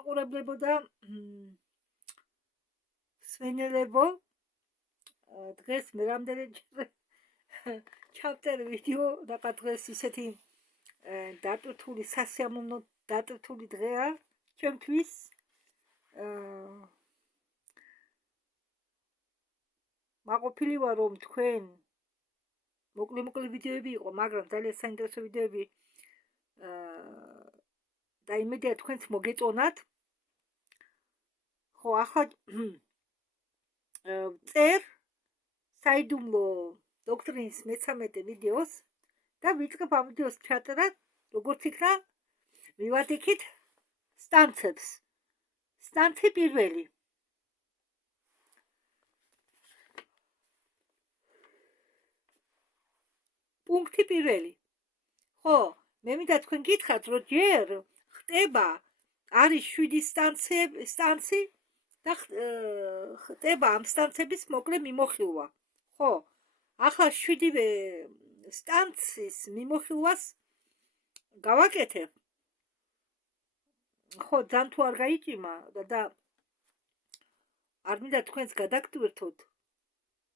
მაყურებლებო და სვენელებო, დღეს მე რამდენჯერ ჩავწერე ვიდეო, და დღეს ისეთი დატვირთული სასიამოვნო დატვირთული დღეა ჩემთვის. მაყოფილი ვარ, რომ თქვენ მოკლე ვიდეოები იყო, მაგრამ ძალიან საინტერესო ვიდეოები და იმედია თქვენც მოგეწონათ. ხო, ახლა წერ საიდუმლო დოქტრინის მე-13 ვიდეოს და ვიწყებ ამ ვიდეოს ჩაწერა, როგორც იქნა მივადგეთ სტანცებს. სტანცი პირველი. პუნქტი პირველი. ხო, მე მინდა თქვენ გითხრათ, რომ ჯერ ხტება არის 7 სტანცი და ხტება ამ სტანცების მოკლე მიმოხილვა. ხო, ახლა 7-ვე სტანცის მიმოხილვას გავაკეთებ. ხო, ძალიან თუ არ გაიჭიმა და არ მინდა თქვენს გადაგტვირთოთ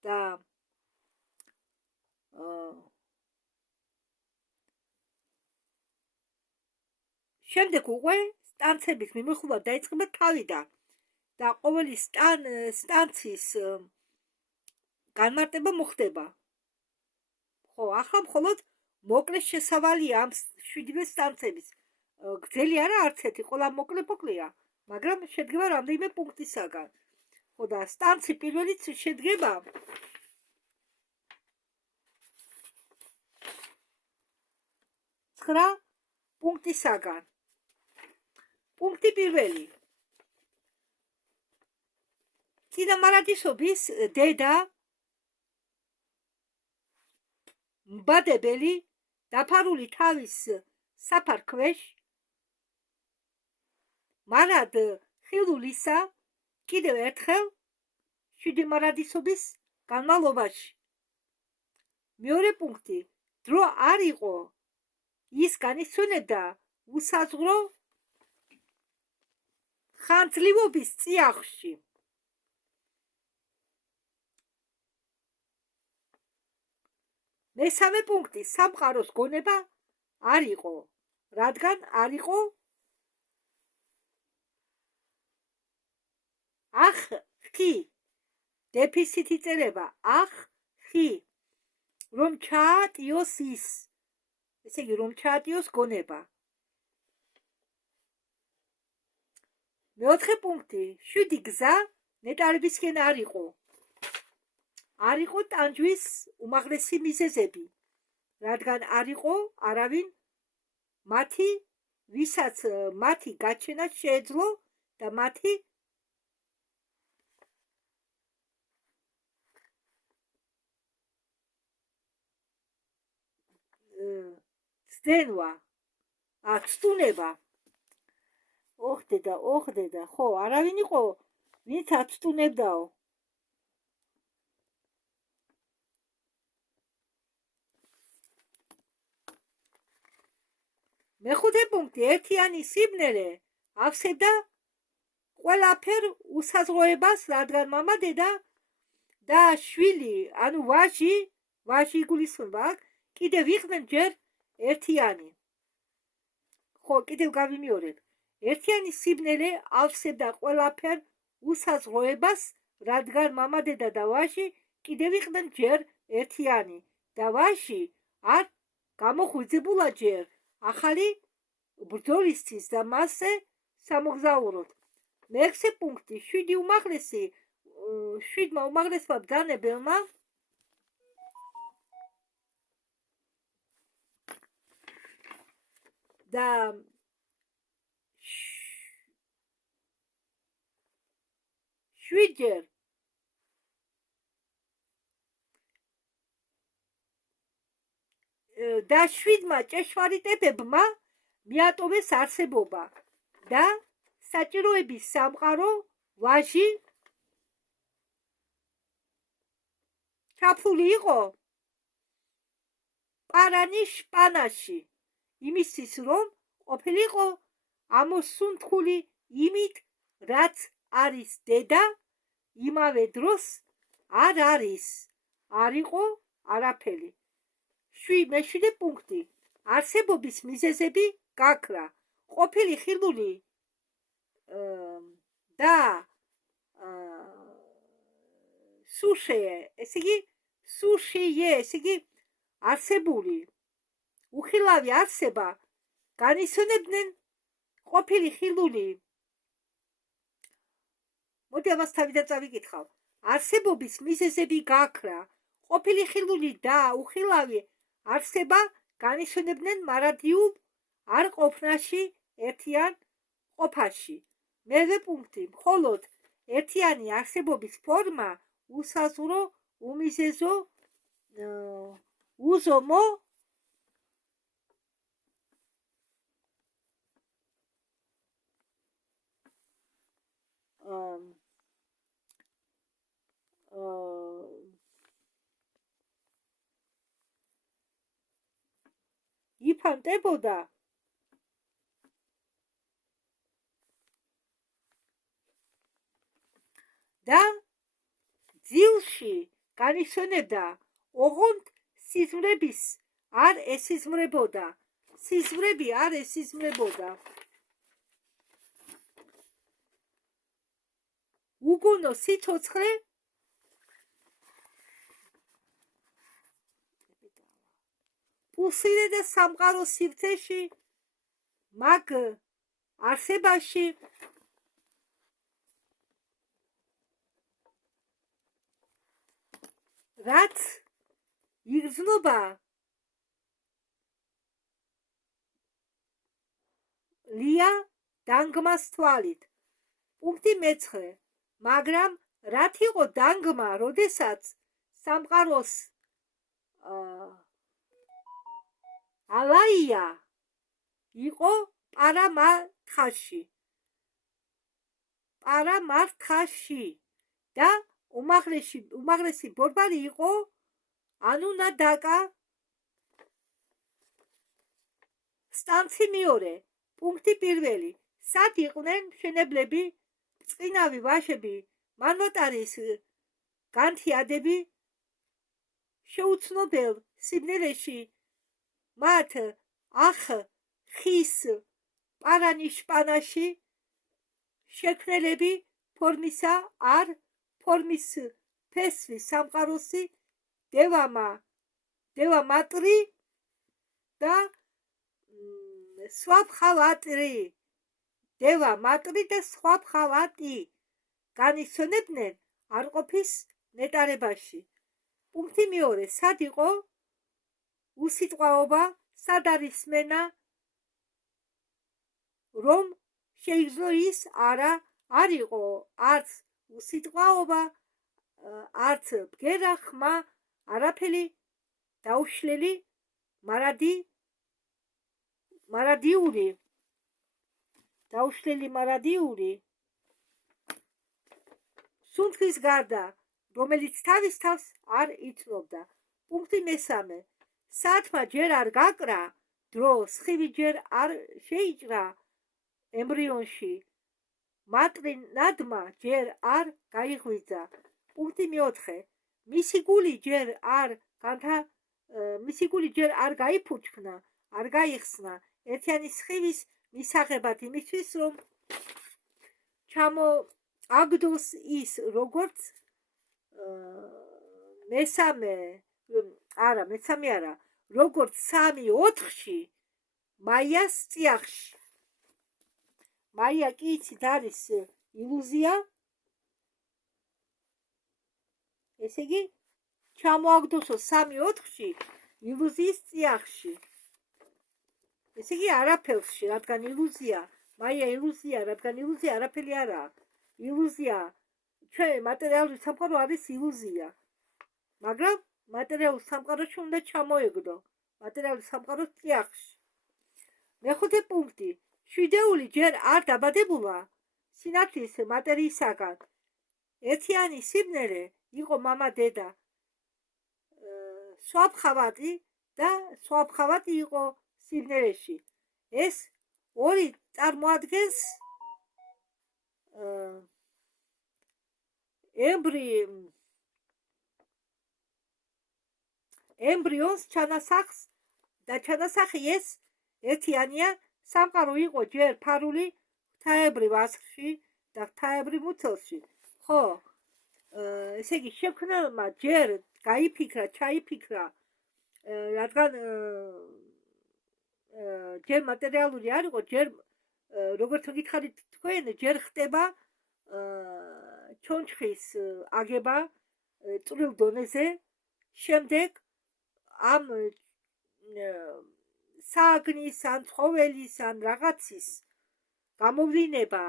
და შემდეგ უკვე სტანცების მიმოხილვა დაიწყება თავიდან და ყოველი სტანცის განმარტება მოხდება. ხო, ახლა მხოლოდ მოკლე შესავალია ამ 7-ვე სტანცების. გრძელი არა არც ერთი, ყველა მოკლეა, მაგრამ შედგება რამდენიმე პუნქტისაგან. ხო, და სტანცი პირველიც შედგება ცხრა პუნქტისაგან. პუნქტი პირველი. წინამარადისობის დედა მბადებელი დაფარული თავის საფარ ქვეშ მარად ხილულისა კიდევ ერთხელ 7 მარადისობის განმავლობაში. მეორე პუნქტი. დრო არ იყო, ის განისვენებდა უსაზღვრო ხანძლივობის წიაღში. მესამე პუნქტი. სამყაროს გონება არ იყო, რადგან არ იყო ახ-ხი. დეფიციტი წერება ახ-ხი, რომ ჩაატიოს ის. ესე იგი, რომ ჩაატიოს გონება. მეოთხე პუნქტი. 7 გზა ნეტარებისკენ არ იყო. არ იყო ტანჯვის უმაღლესი მიზეზები, რადგან არ იყო არავინ მათი, ვისაც მათი გაჩენა შეეძლო და მათი ცდუნება. ოხდედა, ხო, არავინ იყო, ვინც აცდუნებდაო. მეხუთე პუნქტი. ერთიანი სიბნელე ავსებდა ყველაფერ უსაზღვოებას, რადგან მამა, დედა და შვილი, ანუ ვაჟი იგულისხმება, კიდევ იყვნენ ჯერ ერთიანი. ხო, კიდევ გავიმეორებ. ერთიანი სიბნელე ავსებდა ყველაფერ უსაზღვოებას, რადგან მამა, დედა და ვაჟი კიდევ იყვნენ ჯერ ერთიანი და ვაჟი არ გამოღვიძებულა ჯერ ახალი ბრძოლისთვის და მასზე სამოგზაუროდ. მეექვსე პუნქტი. 7 უმაღლესმა ბრძანებელმა და 7-ჯერ და 7-მა ჭეშმარიტებებმა მიატოვეს არსებობა და საჭიროების სამყარო ვაჟი ჩაფული იყო პარანის შპანაში, იმისთვის რომ ყოფილიყო ამოსუნთქული იმით, რაც არის დედა, იმავე დროს არ არის, არ იყო არაფერი. მეშვიდე პუნქტი. არსებობის მიზეზები გაქრა. ყოფილი ხილული და სუშეე, ესე იგი არსებული უხილავი არსება განისვენებდნენ ყოფილი ხილული. მოდი ამას თავიდან წავიკითხავ. არსებობის მიზეზები გაქრა. ყოფილი ხილული და უხილავი არსება განისვენებდნენ მარადიულ არ ყოფნაში ერთიან ყოფაში. მერვე პუნქტი. მხოლოდ ერთიანი არსებობის ფორმა უსაზღვრო, უმიზეზო, უზომო იფანტებოდა და ძილში განისვენებდა, ოღონდ სიზმრების არ ესიზმრებოდა. სიზმრები არ ესიზმრებოდა. უგონო სიცოცხლე პულსირე და სამყარო სივრცეში მაგ არსებაში რაც იგრძნობა ლია დანგმას თვალით. პუნქტი მეცხრე. მაგრამ რაც იყო დანგმა, როდესაც სამყაროს ალაია იყო პარამართაში და უმაღლესი ბორბალი იყო ანუნადაკა სტანცი მეორე. პუნქტი პირველი. სად იყვნენ მშენებლები, წყინავი ვაშები, მანვატარის განთიადები შეუცნობელ სიბნელეში მათ ხის პარანიშპანაში შექმნელები ფორმისა არ ფორმის ფესვი სამყაროსი დევა მატრი და სხვა ფხავატი განისვენებდნენ არყოფის ნეტარებაში. პუნქტი მეორე. სად იყო უსიტყვაობა, სად არის სმენა, რომ შეიგრძნო ის არ იყო არც უსიტყვაობა, არც ბგერა, ხმა, არაფერი დაუშლელი მარადიული სუნთქვის გარდა, რომელიც თავის თავს არ იცნობდა. პუნქტი მესამე. საათმა ჯერ არ გაკრა დრო, სხივი ჯერ არ შეიჭრა ემბრიონში, მატრინადმა ჯერ არ გაიღვიძა. პუნქტი მეოთხე. მისი გული ჯერ არ გაიფუჩქნა, არ გაიხსნა ერთიანი სხივის მისაღებად იმისთვის, რომ ჩამოაგდოს ის, როგორც როგორც 3-4-ში მაიას წიაღში. მაია კი იცით არის ილუზია, ესე იგი ჩამოაგდოსო 3-4-ში ილუზიის წიაღში. ესე იგი არაფერში, რადგან ილუზია, მაია ილუზია, რადგან ილუზია არაფერი არაა. ილუზია, ჩვენ მატერიალური სამყარო არის ილუზია. მაგრამ მატერიალურ სამყაროში უნდა ჩამოეგდო, მატერიალური სამყაროს წიაღში. მეხუთე პუნქტი. შვიდეული ჯერ არ დაბადებულა სინათლის მატერიისაგან. ერთიანი სიბნელე იყო მამა დედა, სვაფხავატი და სვაფხავატი იყო სიბნელეში. ეს ორი წარმოადგენს ემბრიონს ჩანასახს და ჩანასახი ეს ერთიანია სამყარო იყო ჯერ ფარული ღვთაებრივ ასხში და ღვთაებრივ მუცელში. ხო, ესე იგი შექმნელმა ჯერ გაიფიქრა, ჩაიფიქრა, რადგან ჯერ მატერიალური არ იყო, ჯერ როგორც გითხარით თქვენ, ჯერ ხდება ჩონჩხის აგება წვრილ დონეზე, შემდეგ ამ სააგნის ან ცხოველის ან რაღაცის გამოვლინება,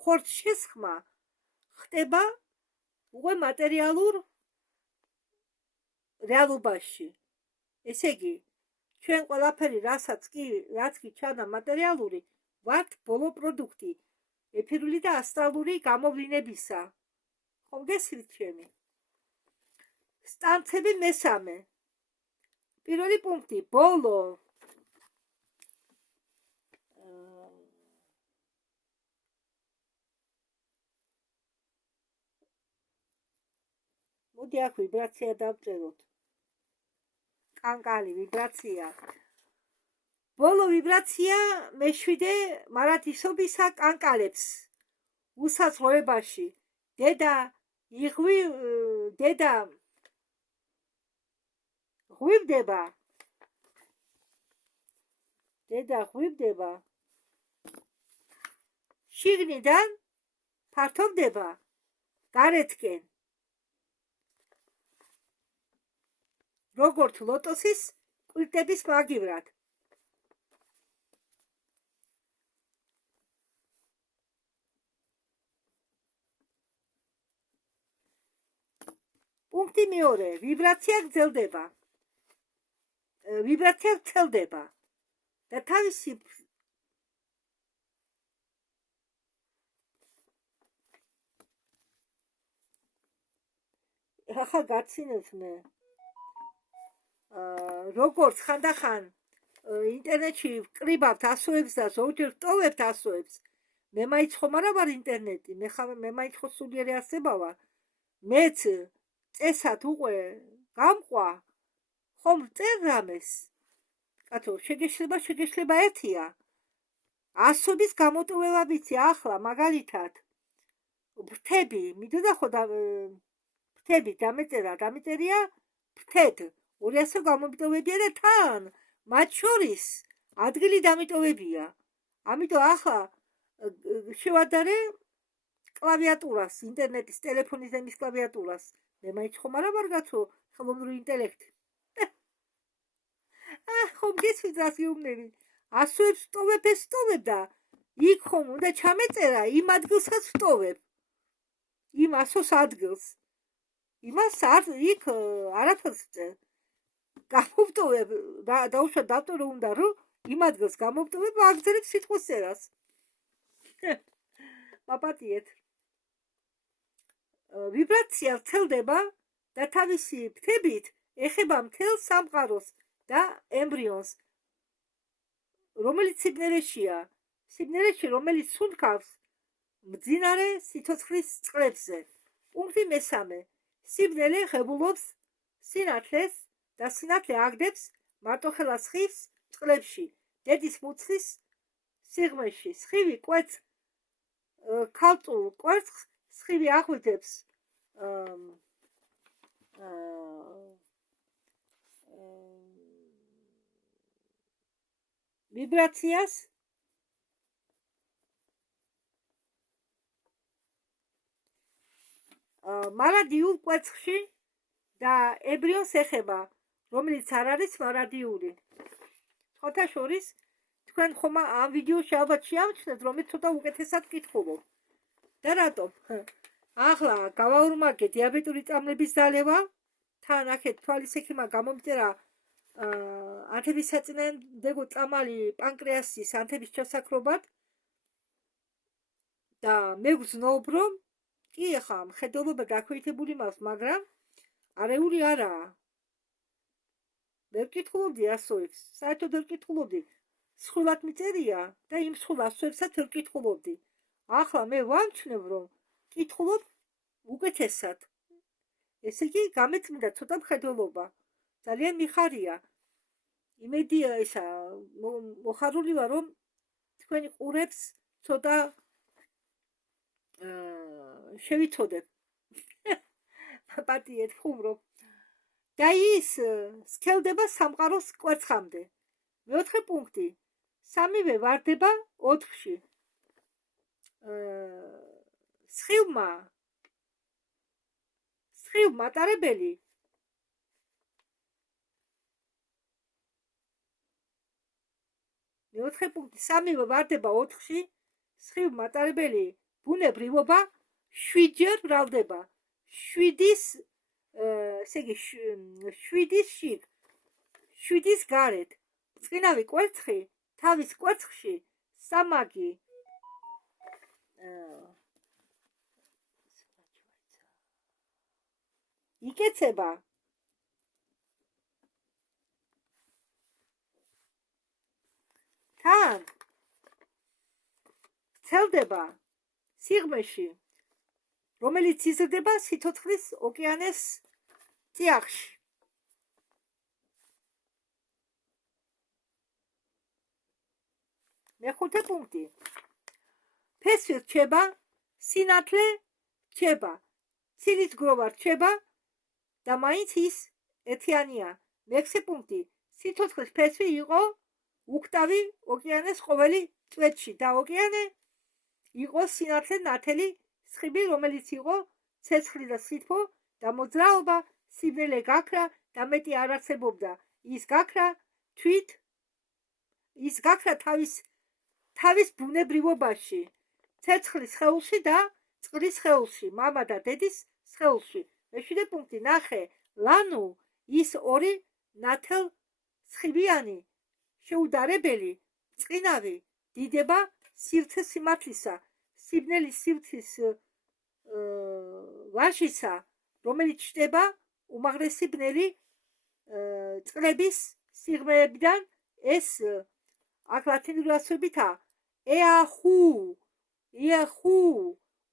ხორცს შესხმა ხდება უკვე მატერიალურ რეალობაში. ესე იგი, ჩვენ ყველაფერი, რაც კი ჩანა მატერიალური, ვართ ბოლო პროდუქტი ეფირული და ასტრალური გამოვლინებისა. ხომ გესმით ჩემი? სტანცები მესამე. პირველი პუნქტი, ბოლო. მოდი აქ ვიბრაცია დავწეროთ. კანკალი ვიბრაცია. ბოლო ვიბრაცია მეშვიდე მარადისობისა კანკალებს უსაზღროებაში. დედა ღვივდება, შიგნიდან ფართოვდება გარეთკენ, როგორც ლოტოსის კვირტების მაგივრად. პუნქტი მეორე, ვიბრაცია ვრცელდება და თავისი ახლა გაცინოთ მე როგორც ხანდახან ინტერნეტში ვკრიბავთ ასოებს და ზოგჯერ ვტოვებთ ასოებს. მე მაინც ხომ არა ვარ ინტერნეტი, მე მაინც ხო სულიერი არსება ვარ. მეც წესად უყვე გამყვა, ხომ წერ რამეს. კაცო, შეგეშლება ერთია. ასოების გამოტოვება ვიცი ახლა მაგალითად. ფრთები, მიდოდა ხო ფრთები დამეწერია ფრთედ. 200 გამომიტოვებია და თან მათ შორის ადგილი დამიტოვებია. ამიტომ ახლა შევადარე კლავიატურას, ინტერნეტის, ტელეფონის და მის კლავიატურას. მე მაინც ხომ არა ვარ კაცო, ხელოვნური ინტელექტი. ხომ გესმით რას გეუბნები? ასოებს ვტოვებ და იქ ხომ უნდა ჩამეწერა, იმ ადგილსაც ვტოვებ. იმ ასოს ადგილს. იმას იქ არაფერს ვწერ. გამოვტოვებ, დაუშვათ დატორო უნდა, რომ იმ ადგილს გამოვტოვებ, აგრძელებ სიტყვის წერას. მაპატიეთ. ვიბრაცია ვრცელდება და თავისი ფრთებით ეხება მთელ სამყაროს და ემბრიონს, რომელიც სიბნელეში, რომელიც სუნთქავს მძინარე სიცოცხლის წყლებზე. პუნქტი მესამე. სიბნელე ღებულობს სინათლეს და სინათლე აგდებს მარტოხელა სხივს წყლებში, დედის მუცლის სიღრმეში. სხივი კვეთს ქალწულ კვერცხს, სხივი აღვიძებს ვიბრაციას მარადიულ კვერცხში და ემბრიონს ეხება, რომელიც არ არის მარადიული. ხოთა შორის თქვენ ხომ ამ ვიდეოში ალბათ შეამჩნევთ, რომ მე ცოტა უკეთესად ვკითხულობ. და რატომ? ახლა გავაურმაგე დიაბეტური წამლების ძალევა, თან აქეთ თვალის ექიმმა გამომწერა ანთების საწინააღმდეგო წამალი პანკრეასის ანთების ჩასაქრობად და მე ვგრძნობ, რომ კი ახლა მხედველობა დაქვეითებული მაქვს, მაგრამ არეული არაა. ვერ ვკითხულობდი ასოებს, საერთოდ ვერ ვკითხულობდი. სხვილად მიწერია და იმ სხვილ ასოებსაც ვერ ვკითხულობდი. ახლა მე ვამჩნევ, რომ ვკითხულობ უკეთესად. ესე იგი გამეწმინდა ცოტა მხედველობა. ძალიან მიხარია. იმედია ესა მოხარული ვარ, რომ თქვენი ყურებს ცოტა შევიცოდებ. პატიეთ ხუმრობ. და ის სქელდება სამყაროს კვერცხამდე. მეოთხე პუნქტი. სამივე ვარდება 4-ში. სხივ მატარებელი მეოთხე პუნქტი. სამივე ვარდება 4-ში. სხივ მატარებელი ბუნებრივობა 7-ჯერ მრავლდება. 7-ის ესე იგი 7-ის შიგ 7-ის გარეთ. წყინავი კვერცხი თავის კვერცხში სამაგი იკეცება. თან ვრცელდება სიღრმეში, რომელიც იზრდება სიცოცხლის ოკეანეს წიაღში. მეხუთე პუნქტი. ფესვი რჩება, სინათლე რჩება, ცილის გროვა რჩება და მაინც ის ერთიანია. მეექვსე პუნქტი. სიცოცხლის ფესვი იყო უქტავი ოკეანეს ყოველი წვეთში და ოკეანე იყო სინათლე ნათელი სხივი, რომელიც იყო ცეცხლი და სითბო და მოძრაობა, სიბნელე გაქრა და მეტი არ არსებობდა. ის გაქრა თავის ბუნებრივობაში, ცეცხლის სხეულში და წყლის სხეულში, მამა და დედის სხეულში. მეშვიდე პუნქტი. ნახე, ლანუ ის ორი ნათელ სხივიანი შეუდარებელი წყინავი დიდება სივრცე სიმართლისა, სიბნელის სივრცის ვაშისა, რომელიც ჩნდება უმაღლესი ბნელი წყლების სიღრმეებიდან. ეს აქ ლათინური ასოებითაა ეახუ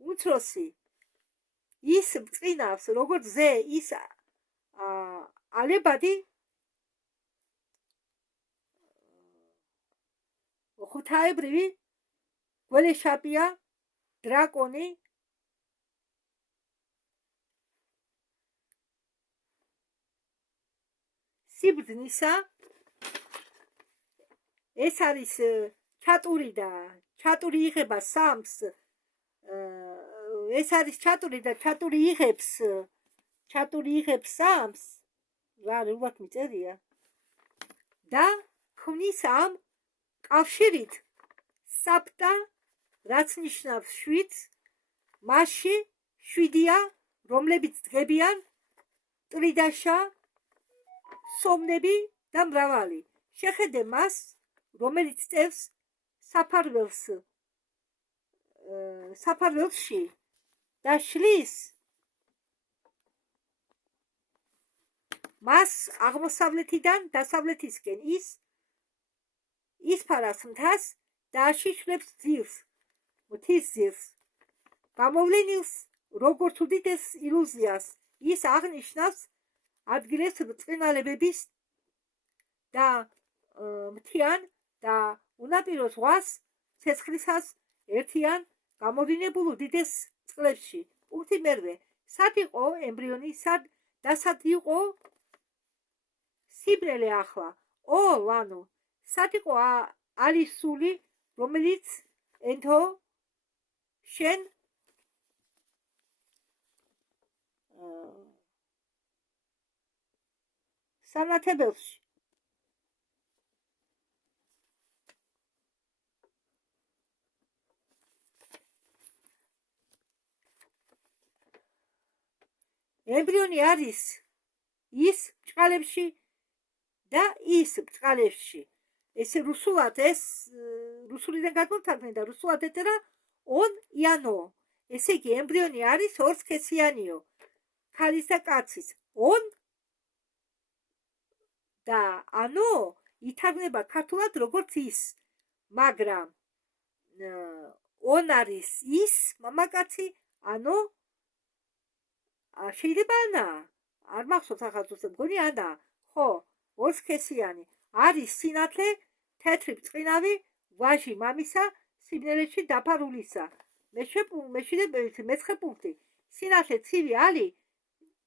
უმცროსი. ის წყინავს როგორც ზე, ის ალებადი ხუთაებრივი გველეშაპია, დრაკონი, სიბრძნისა. ეს არის ჩატური და ჩატური იღება სამს. ეს არის ჩატური და ჩატური იღებს სამს. რა რუბათ მიწერია. და ქმნის ამ კავშირით საპტა, რაც ნიშნავს 7-ს. მასში 7-ია, რომლებიც დგებიან ტრიდაშა, სომნები და მრავალი. შეხედე მას, რომელიც წევს საფარველში და შლის მას აღმოსავლეთიდან დასავლეთისკენ. ის ფარავს მთას და აშიშვლებს მთის ძირს. გამოვლენილს როგორც უდიდეს ილუზიას. ის აღნიშნავს ადგილებს ბრწყინვალებების და მთიან და უნაპირო ზღვას ცეცხლისას ერთიან გამოვლინებულ უდიდეს წყლებში. პუნქტი მერვე. სად იყო ემბრიონი და სად იყო სიბნელე ახლა? ლანუ. სად იყო არის სული, რომელიც ენთო შენ სანათებელში? ემბრიონი არის ის ბჭყალებში და ის ბჭყალებში. ესე რუსულიდან გადმოვთარგმნე და რუსულად ეწერა on იანო. ესე იგი ემბრიონი არის ორსქესიანიო, ქალის და კაცის. on და ანო ითარგმნება ქართულად როგორც ის, მაგრამ on არის ის მამაკაცი, ანო შეიძლება ანა არ მახსოვს ახლა ზუსტად მგონი ანა ხო ორსქესიანი არის სინათლე თეთრი წყინავი ვაჟი მამისა სიბნელეში დაფარულისა მეცხრე პუნქტი სინათლე ცივი ალი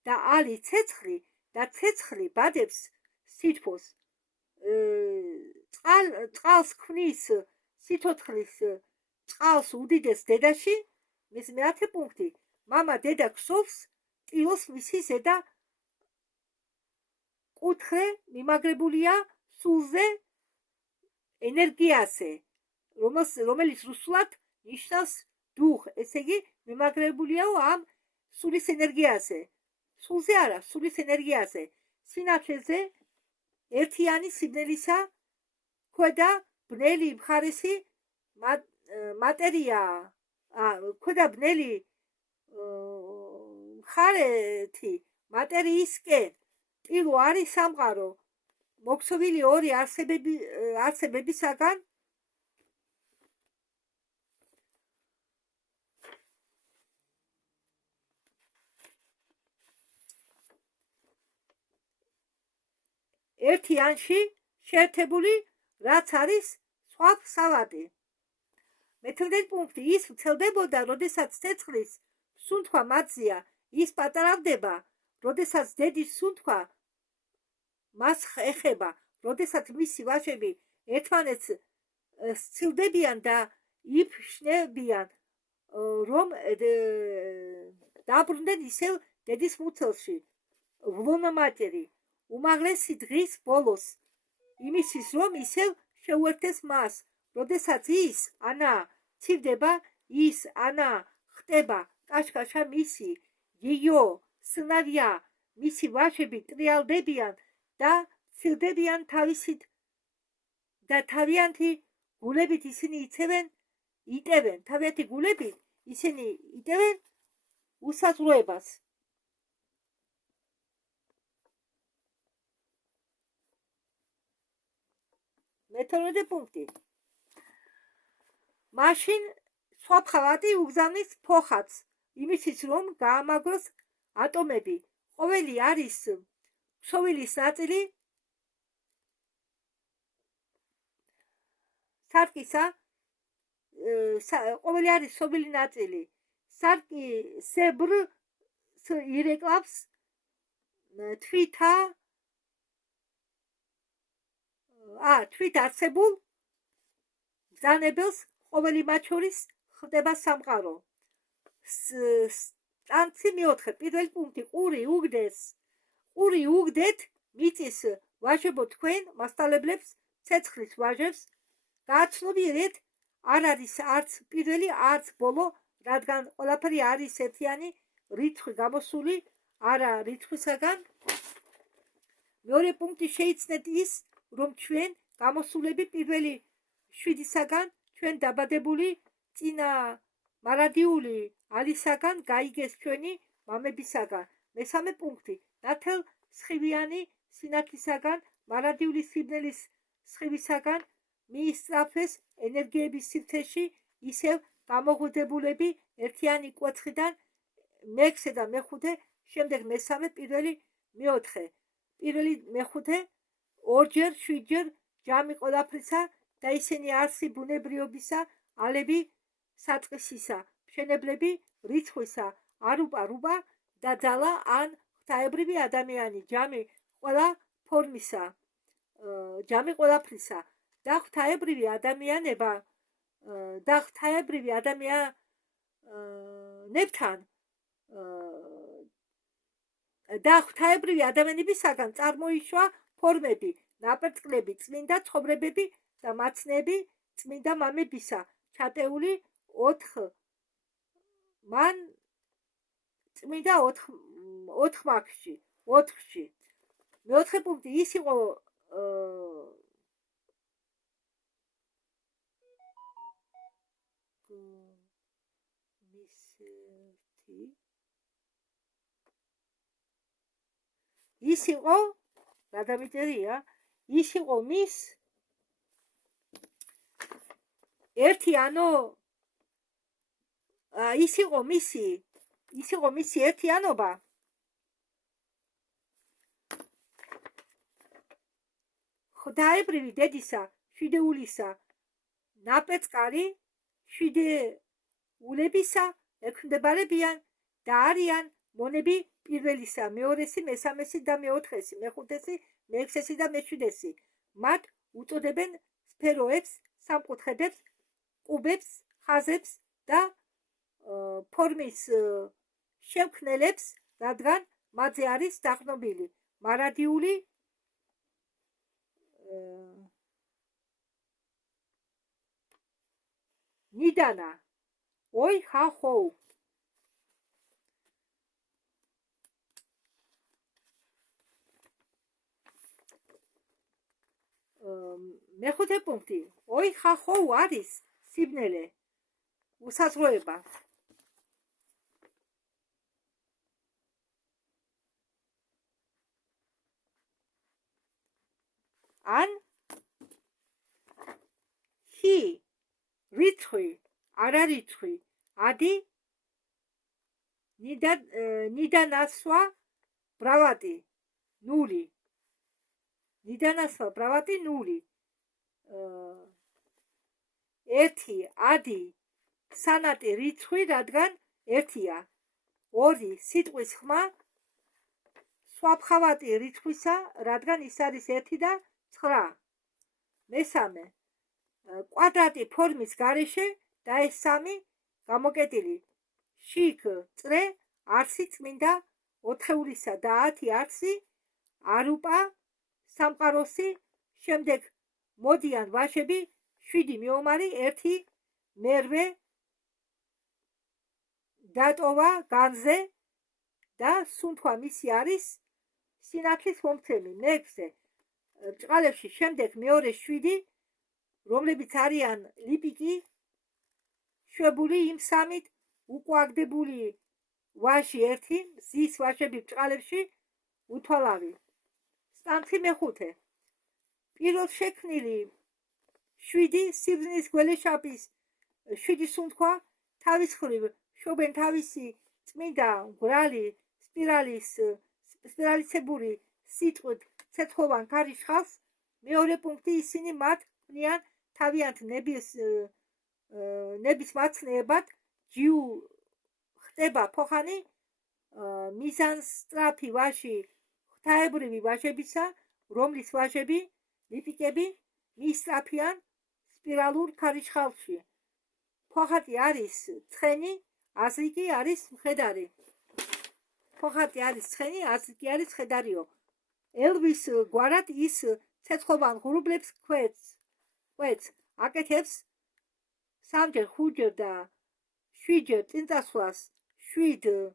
და ალი ცეცხლი და ცეცხლი ბადებს სითბოს წყალს ქმნის სიცოცხლის წყალს უდიდეს დედაში მის მეათე პუნქტი მამა დედა ქსოვს ტილოს მისი ზედა კუთხე მიმაგრებულია სულზე ენერგიაზე რომელიც რუსულად ნიშნავს დუხ ესე იგი მიმაგრებულია ამ სულის ენერგიაზე სულზე არა სულის ენერგიაზე სინათლეზე ერთიანი სიბნელისა ქვედა ბნელი მხარესი მატერია ქვედა ბნელი მხარეთი მატერიისკენ ტილო არის სამყარო მოქცევილი ორი არსებებისაგან ერთიანში შეერთებული რაც არის სხვა სავადი მეთევდეთ პუნქტი ის ვრცელდებოდა როდესაც ცეცხლის სუნთქვა მათზეა ის პატარავდება როდესაც დედის სუნთქვა მას ეხება როდესაც მისი ვაჟები ერთმანეთს სცილდებიან და იფშნებიან რომ დაბრუნდნენ ისევ დედის მუცელში ვლონამატერი უმაღლესი დღის ბოლოს იმისთვის რომ ისევ შეუერთდეს მას როდესაც ის ანა ცივდება ის ანა ხტება კაშკაშა მისი იო სნავია მისი ვაჟები ტრიალდებიან და ცილდებიან თავისით და თავიანთი გულებით ისინი იტევენ თავიანთი გულებით ისინი იტევენ უსაზღვროებას მეთორმეტე პუნქტი მაშინ სხვა მხავატი უგზავნის ფოხაც იმისთვის რომ გაამაგროს ატომები ყოველი არის ქსოვილის ნაწილი სარკისა ყოველი არის ქსოვილი ნაწილი სებრს ირეკლავს თვით არსებულ ბრძანებელს ყოველი მათ შორის ხდება სამყარო სტანცი მეოთხე პირველი პუნქტი ყური უგდეთ მიწის ვაჟებო თქვენ მასწავლებლებს ცეცხლის ვაჟებს გააცნობიერეთ არ არის არც პირველი არც ბოლო რადგან ყველაფერი არის ერთიანი რიცხვი გამოსული არა რიცხვისაგან მეორე პუნქტი შეიცნეთ ის რომ ჩვენ გამოსულები პირველი 7-ისაგან ჩვენ დაბადებული წინა მარადიული ალისაგან გაიგეს ჩვენი მამებისაგან მესამე პუნქტი ნათელ სხივიანი სინათლისაგან მარადიული სიბნელის სხივისაგან მიისწრაფეს ენერგიების სივრცეში ისევ გამოღვიდებულები ერთიანი კვერცხიდან მეექვსე და მეხუთე შემდეგ მესამე პირველი მეოთხე პირველი მეხუთე ორჯერ შვიდჯერ ჯამი ყველაფრისა და ისინი არსი ბუნებრიობისა ალები საწყისისა მშენებლები რიცხვისა არუპა და ძალა ან ღვთაებრივი ადამიანი ჯამი ყველა ფორმისა ჯამი ყველაფრისა და ღვთაებრივი ადამიანება და ღვთაებრივი ადამიანებთან და ღვთაებრივი ადამიანებისაგან წარმოიშვა ფორმები ნაპერწკლები წმინდა ცხოვრებები და მაცნეები წმინდა მამებისა ჩატეული 4 მან წმინდა 4 მაგში 4-ში მეოთხე პუნქტი ის იყო ის იყო რა დამიწერია ის იყო მის ერთი ანუ ის იყო მისი ერთიანობა ღვთაებრივი დედისა შვიდეულისა ნაპერწკალი შვიდეულებისა ექვემდებარებიან და არიან მონები პირველისა, მეორესი, მესამესი და მეოთხესი, მეხუთესი, მეექვსესი და მეშვიდესი. მათ უწოდებენ სფეროებს, სამკუთხედებს, კუბებს, ხაზებს და ფორმის შემქმნელებს, რადგან მათზე არის დაყრდნობილი მარადიული ნიდანა. ოი ხა-ხოუ. მეხუთე პუნქტი. ოი ხა-ხოუ არის სიბნელე, უსაზღვროება. ან ჰი რიცხვი, არარიცხვი, ადი ნიდანასვა ბრავატი, ნული. ნიდანასვა ბრავატი, ნული. ერთი, ადი, სანატი რიცხვი, რადგან ერთია. ორი, სიტყვის ხმა, სხვაფხავატი რიცხვისა, რადგან ის არის 1 და 9. მესამე, კვადრატი ფორმის გარეშე და ეს 3 გამოკეტილი. შიგ წრე, არსი წმინდა ოთხეულისა და 10 არსი, არუპა, სამყაროსი, შემდეგ მოდიან ვაშები, 7 მეომარი, 1 მერვე, დატოვა განზე და სუნთქვა მისი არის სინათლის მომცემი. მეექვსე, ბრჭყალებში შემდეგ მეორე 7, რომლებიც არიან ლიპიკი, შვებული იმ 3-ით, უკვაგდებული ვაში 1, მზის ვაშები ბრჭყალებში უთვალავი. სტანცი მეხუთე. პიროს შექმნილი 7 სიბზნის გველეშაპის 7 სუნთქვა თავის მხრივ შობენ თავისი წმინდა მგვრალი სპირალისებური სიტყვით ცეცხლოვან ქარიშხალს. მეორე პუნქტი, ისინი მათ ქმნიან თავიანთ ნების მაცნეებად. ჯიუ ხდება ფოხანი მიზანსტრაფი ვაში ღვთაებრივი ვაშებისა, რომლის ვაშები, ლიპიკები მიისწრაფიან სპირალურ ქარიშხალში. ფოხატი არის ცხენი, აზრიკი არის მხედარი. ფოხატი არის ცხენი, აზრიკი არის მხედარიო. ელვის გვარად ის ცეცხლოვან ღრუბლებს კვეთს, აკეთებს 3-ჯერ, 5-ჯერ და 7-ჯერ წინწასვლას 7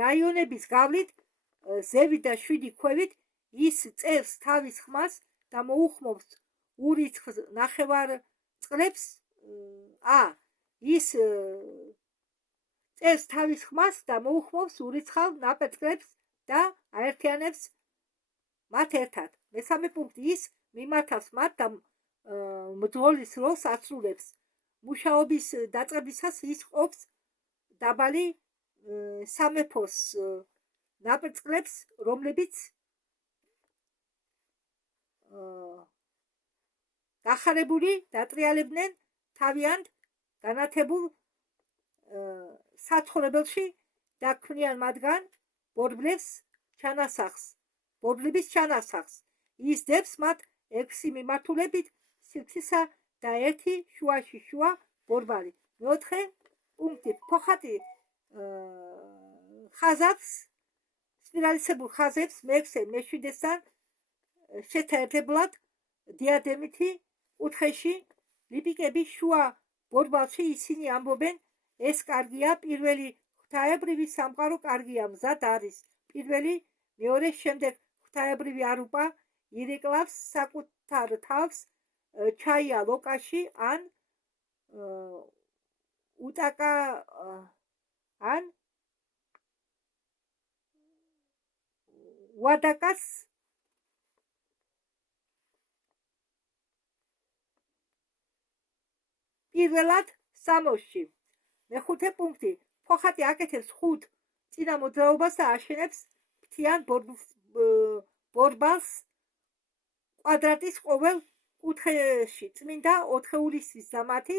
რაიონების გავლით, ზევით და 7 ქვევით. ის წერს თავის ხმას და მოუხმობს ურიცხ ნახევარწყლებს. ის წერს თავის ხმას და მოუხმობს ურიცხავ ნაპერწკლებს და აერთიანებს მათ ერთად. მესამე პუნქტი, ის მიმართავს მათ და მძღოლის როლს ასრულებს. მუშაობის დაწყებისას ის ყოფს დაბალი სამეფოს ნაპერწკლებს, რომლებიც გახარებული დატრიალებდნენ თავიანთ განათებულ საცხოვრებელში და ქმნიან მათგან ბორბლების ჩანასახს. ის დებს მათ 6 მიმართულებით სივრცისა და 1 შუაში შუა ბორბალი. მეოთხე პუნქტი, ფოხატი ხაზავს სპირალისებურ ხაზებს მე-6, მე-7-დან შეთერთებლად დიადემითი კუთხეში. ლიპიკები შუა ბორბალში. ისინი ამბობენ, ეს კარგია, პირველი ღვთაებრივი სამყარო კარგია, მზად არის. პირველი, მეორე, შემდეგ ღვთაებრივი არუპა ირეკლავს საკუთარ თავს ჩაია ლოკაში ან უტაკა ან ვადაკას პირველად სამოსში. მეხუთე პუნქტი, ფოხატი აკეთებს 5 წინა მოძრაობას და აშენებს ფრთიან ბორბალს კვადრატის ყოველ კუთხეში წმინდა ოთხეულისთვის და მათი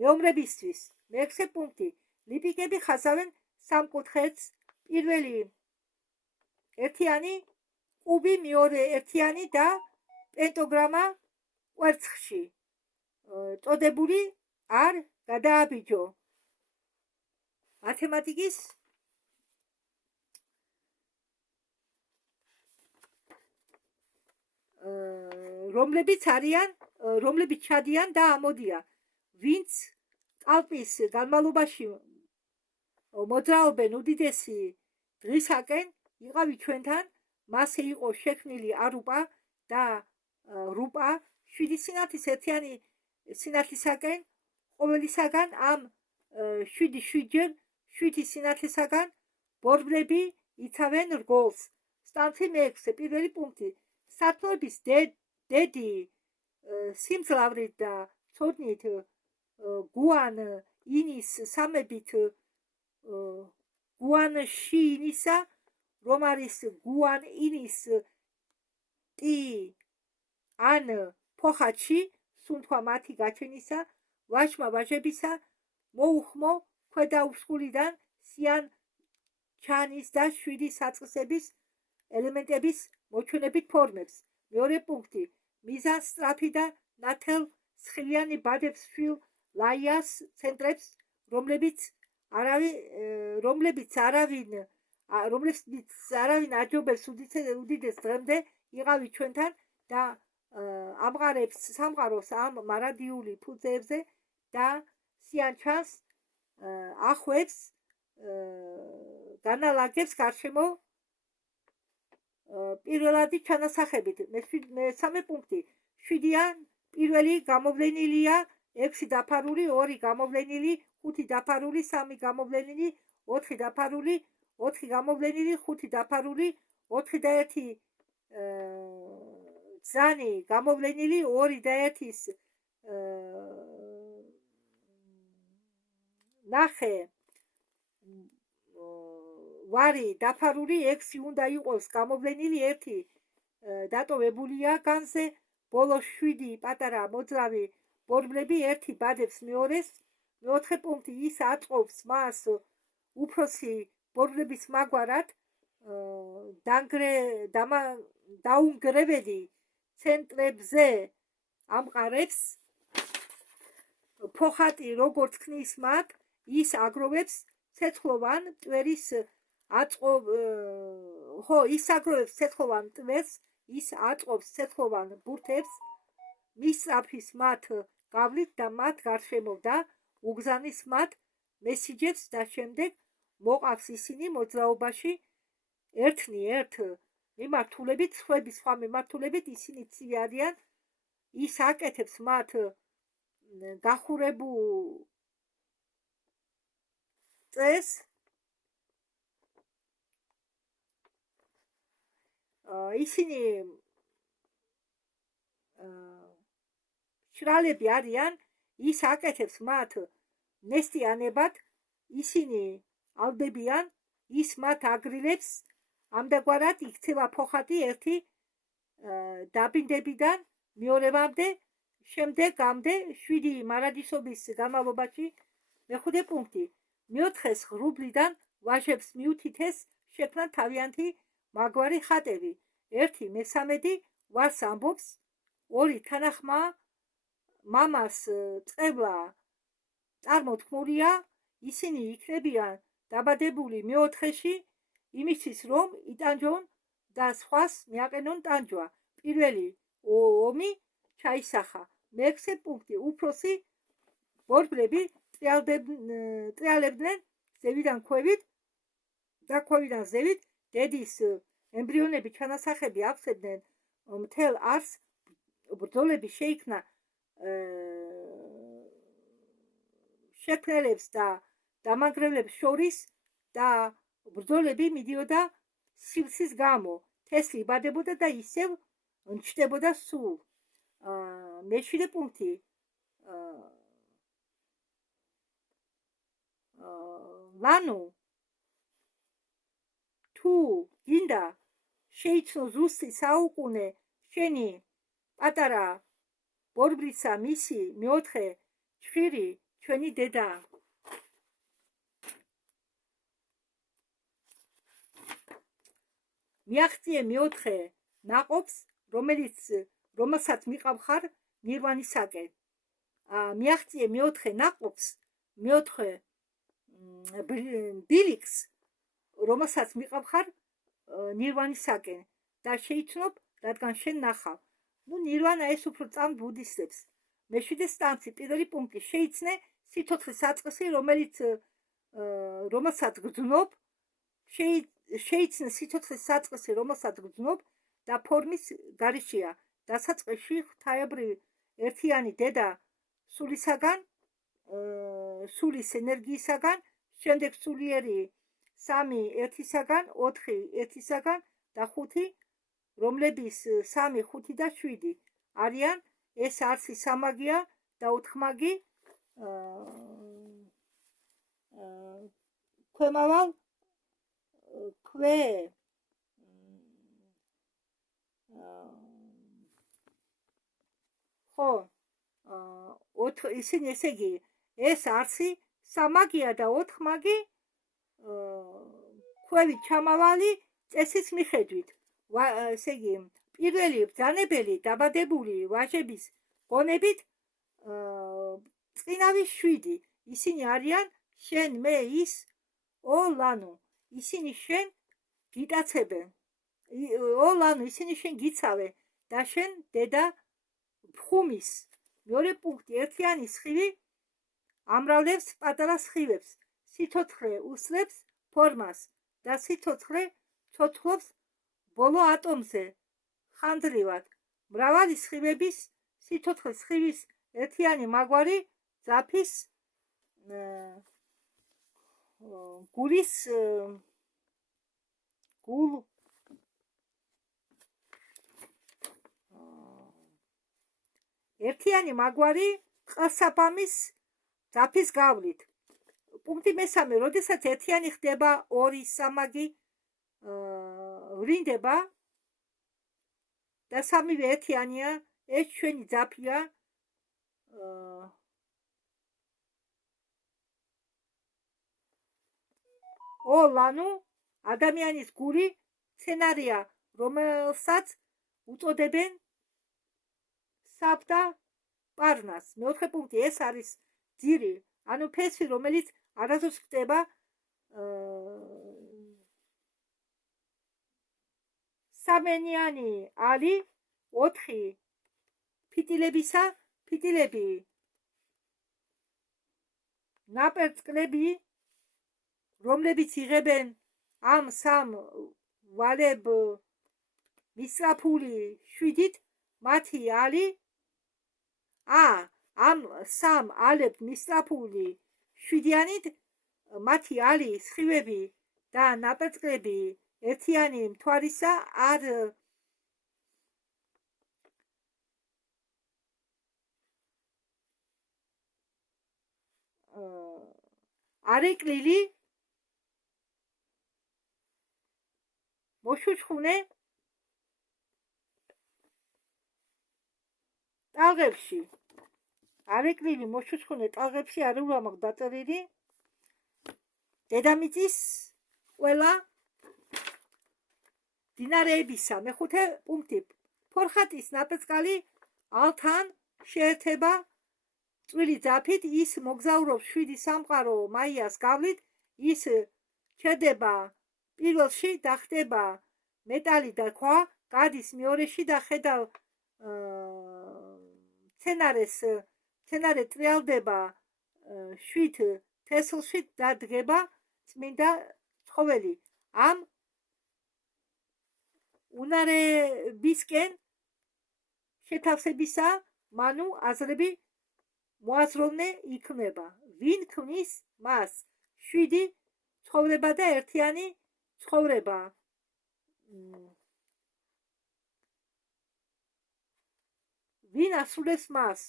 მეომრებისთვის. მეექვსე პუნქტი. ლიპიკები ხაზავენ სამკუთხედს. პირველი ერთიანი კუბი, მეორე ერთიანი და პენტოგრამა კვერცხში წოდებული არ გადააბიჯო. მათემატიკის რომლებიც ჩადიან და ამოდიან. ვინც კალპის განმავლობაში მოძრაობენ უდიდესი დღისაკენ, იყავი ჩვენთან, მასე იყო შექმნილი არუპა და რუპა 7 სინათლის ერთიანი სინათლისაკენ, ყოველისაგან ამ 7-7-ჯერ 7 სინათლისაგან ბორბლები იცავენ რგოლს. სტანცი მეექვსე, პირველი პუნქტი. სათნოების დედი სიმძლავრით და ცოდნით გუან ინის სამებით გუანში ინისა, რომ არის გუან ინის ტი ან ფოხატში, სუნთქვა მათი გაჩენისა, ვაჟმა ვაჟებისა მოუხმო ქვედა უსხულიდან სიან ჩანის და 7 საწყისების ელემენტების მოჩვენებით ფორმებს. მეორე პუნქტი. მიზანსტრაფი და ნათელ სხილიანი ბადებს შვილ ლაიას ცენტრებს, რომლებიც არავინ აჯობებს უდიდეს დღემდე, იყავი ჩვენთან და ამყარებს სამყაროს ამ მარადიული ფუძეებზე და სიანჩანს ახვევს განალაგებს გარშემო პირველადი ჩანასახებით. მესამე პუნქტი. 7-იან პირველი გამოვლენილია 6 დაფარული, 2 გამოვლენილი, 5 დაფარული, 3 გამოვლენილი, 4 დაფარული, 4 გამოვლენილი, 5 დაფარული, 4 და 1 ძანი გამოვლენილი, 2 და 1-ის ნახე ვარი დაფარული, 6 უნდა იყოს გამოვლენილი, 1 დატოვებულია განზე, ბოლო 7 პატარა მოძრავი ბორბლები 1 ბადებს მეორეს. მეოთხე პუნქტი. ის აწყობს მას უფროსი ბორბლების მაგვარად დაუნგრეველი ცენტრებზე ამყარებს. ფოხატი როგორც ქმნის მათ, ის აგროვებს ცეცხლოვან მტვერის ის აწყობს ცეცხლოვან ბურთებს, მისწრაფის მათ გავლით და მათ გარშემო და უგზანის მათ მესიჯებს და შემდეგ მოყავს ისინი მოძრაობაში ერთნი-ერთ მიმართულებით, სხვების სხვა მიმართულებით, ისინი ცივი არიან, ის აკეთებს მათ გახურებულ წეს, ისინი შრალები არიან, ის აკეთებს მათ ნესტიანებად, ისინი ალდებიან, ის მათ აგრილებს, ამდაგვარად იქცევა ფოხატი ერთი დაბინდებიდან მეორევამდე, შემდეგამდე 7 მარადისობის განმავლობაში. მეხუთე პუნქტი. მეოთხეს ღრუბლიდან ვაჟებს მიუთითეს შექმნა თავიანთი მაგვარი ხატები. 1/13 ვარს ამბობს, 2 თანახმა მამას წევლა წარმოთქმულია, ისინი იქნებიან დაბადებული მეოთხეში იმისთვის, რომ იტანჯონ და სხვას მიაყენონ ტანჯვა. პირველი ომი ჩაისახა. მეექვსე პუნქტი. უფროსი ბორბლები ტრიალებდნენ ზევიდან ქვევით და ქვევიდან ზევით დედის ემბრიონები ჩანასახები ავსებდნენ მთელ არს. ბრძოლები შეიქმნა შექმნელებს და დამანგრელებს შორის და ბრძოლები მიდიოდა სივსის გამო. თესლი იბადებოდა და ისევ ნჩდებოდა სულ. მეშვიდე პუნქტი ლანო თუ გინდა შეიცნო ზუსტი საუკუნე შენი პატარა ბორბლისა მისი მეოთხე ჭვირი ჩვენი დედა მიაღწიე მეოთხე ნაყოფს რომელსაც მიყავხარ ნირვანისაკენ მიაღწიე მეოთხე ნაყოფს მეოთხე ბილიქს რომელსაც მიყავხარ ნირვანისაკენ და შეიცნობ რადგან შენ ნახავ ნუ ნირვანა ეს უფრო წამთ ბუდისტებს მეშვიდე სტანცი პირველი პუნქტი შეიცნე სიცოცხლის საწყისი რომელსაც გძნობ შეიცნე სიცოცხლის საწყისი რომელსაც გძნობ და ფორმის გარეშეა დასაწყისში ღვთაებრივი ერთიანი დედა სულისაგან სულის ენერგიისაგან შემდეგ სულიერი 3 ერთისაგან 4 ერთისაგან და 5 რომლების 3 5 და 7 არიან ეს არსი სამაგია და ოთხმაგი ქვემავალ ხო ისინი ესე იგი ეს არსი სამაგია და ოთხმაგი ქვევით ჩამავალი წესის მიხედვით ესე იგი პირველი ბრძანებელი დაბადებული ვაჟების გონებით წინავის 7 ისინი არიან შენ მე ის ოლანო ისინი შენ გიტაცებენ ოლანო ისინი შენ გიცავენ და შენ დედა ფხუმის მეორე პუნქტი ერთიანი სხივი ამრავლებს პატარა სხივებს სიცოცხლე უსლებს ფორმას და სიცოცხლე ცოცხლობს ბოლო ატომზე ხანდრივად მრავალი სხივების სიცოცხლის სხივის ერთიანი მაგვარი ძაფის გულის ერთიანი მაგვარი ყალსაფამის ძაფის გავლით პუნქტი მესამე როდესაც ერთიანი ხდება 2 სამაგი ვრინდება და სამივე ერთიანია ეს ჩვენი ძაფია ოლანო ადამიანის გული სცენარია რომელსაც უწოდებენ საბდა პარნას მეოთხე პუნქტი ეს არის ძირი ანუ ფესვი რომელიც არასდროს ხდება სამენიანი ალი 4 ფიტილებისა ფიტილები ნაპერწკლები რომლებიც იღებენ ამ სამ ვალებ მისწრაფული 7-ით მათი ალი ამ სამ ალებთ მისწრაფული 7-იანით მათი ალი სხივები და ნაპერწკლები ერთიანი მთვარისა არ ეკლილი მოშუჩხუნე ტალღებში არ ეკლილი მოშუჩხუნე ტალღებში არ ულამაკ დაწერილი დედამიწის ყველა დინარეებისა მეხუთე პუნქტი ფორხატის ნაპერწკალი ალთან შეერთება წვილი ძაფით ის მოგზაურობს 7 სამყარო მაიას გავლით ის ჩერდება პირველში და ხდება მეტალი და ქვა გადის მეორეში და ხედავ სცენარე ტრიალდება 7 თესლში და დგება წმინდა ცხოველი ამ უნარებისკენ შეთავსებისა მანუ აზრები მოაზროვნე იქნება ვინ ქმნის მას 7 ცხოვრება და ერთიანი ცხოვრება ვინ ასრულებს მას?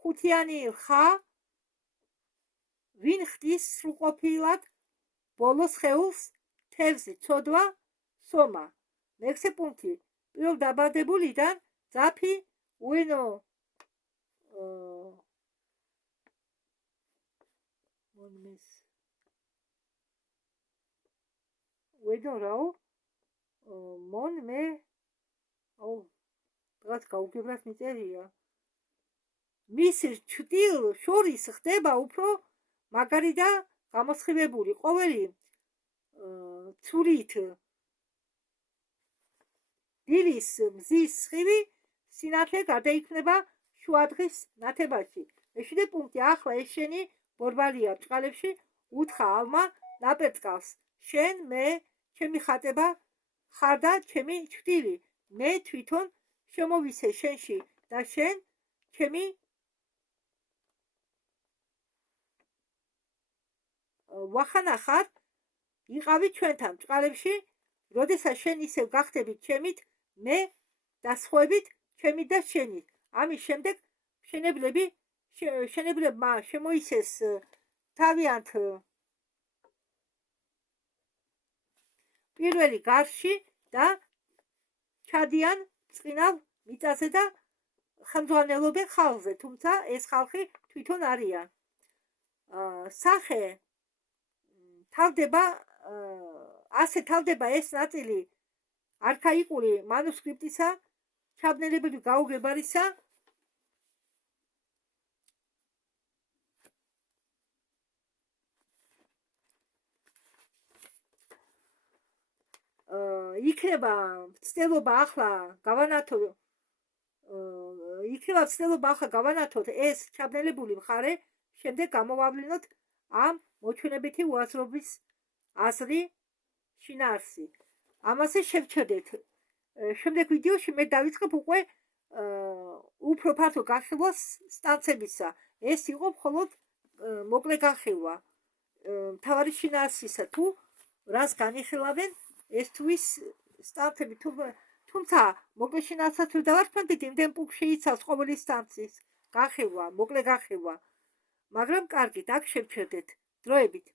ხუთიანი ხა, ვინ ხდის სრულყოფილად ბოლოს ხეულს, თევზი, ცოდვა, სომა. მეექვსე პუნქტი. პირველ დაბადებულიდან ძაფი უენო რაო მონ მე დღეს გაუგებრად მიწერია. მის ჩრდილ შორის ხდება უფრო მაგარი და გამოსხივებული ყოველი ცურით დილის მზის სხივი სინათლე გადაიქმნება შუადღის ნათებაში. მეშვიდე პუნქტი. ახლა ეს შენი ბორბალია ბჭყალებში, უთხრა ალმა ნაპერწკალს. შენ მე ჩემი ხატება ხარ და ჩემი ჩრდილი. მე თვითონ შემოვისე შენში და შენ ჩემი ვახანა ხარ, იყავი ჩვენთან ბჭყალებში, როდესაც შენ ისევ გახდები ჩემით, მე დასხვევით ჩემით და შენით. ამის შემდეგ შენებლებმა შემოიცეს თავიანთ პირველი გარსში და ჩადიან წყინავ მიწაზე და ხელმძღვანელობენ ხალხზე, თუმცა ეს ხალხი თვითონ არიან. სახე ასე თავდება ეს ნაწილი არქაიკული მანუსკრიპტისა, ჩაბნელებული გაუგებარისა იქნება ცდილობა ახლა გავანათოთ ეს ჩაბნელებული მხარე, შემდეგ გამოვავლინოთ ამ მოჩვენებითი უაზრობის აზრი შინაარსი. ამაზე შევჩერდეთ. შემდეგ ვიდეოში მე დავიწყებ უკვე უფრო ფართო განხილვას სტანცებისა. ეს იყო მხოლოდ მოკლე განხილვა მთავარი შინაარსისა, თუ რას განიხილავენ ეს თვის სტანცები, თუმცა მოკლე შინაარსაც ვერ დავარქმევთ, იმდენ პუნქტ შეიცავს ყოველი სტანცის განხილვა, მოკლე განხილვა. მაგრამ კარგით, აქ შევჩერდეთ დროებით.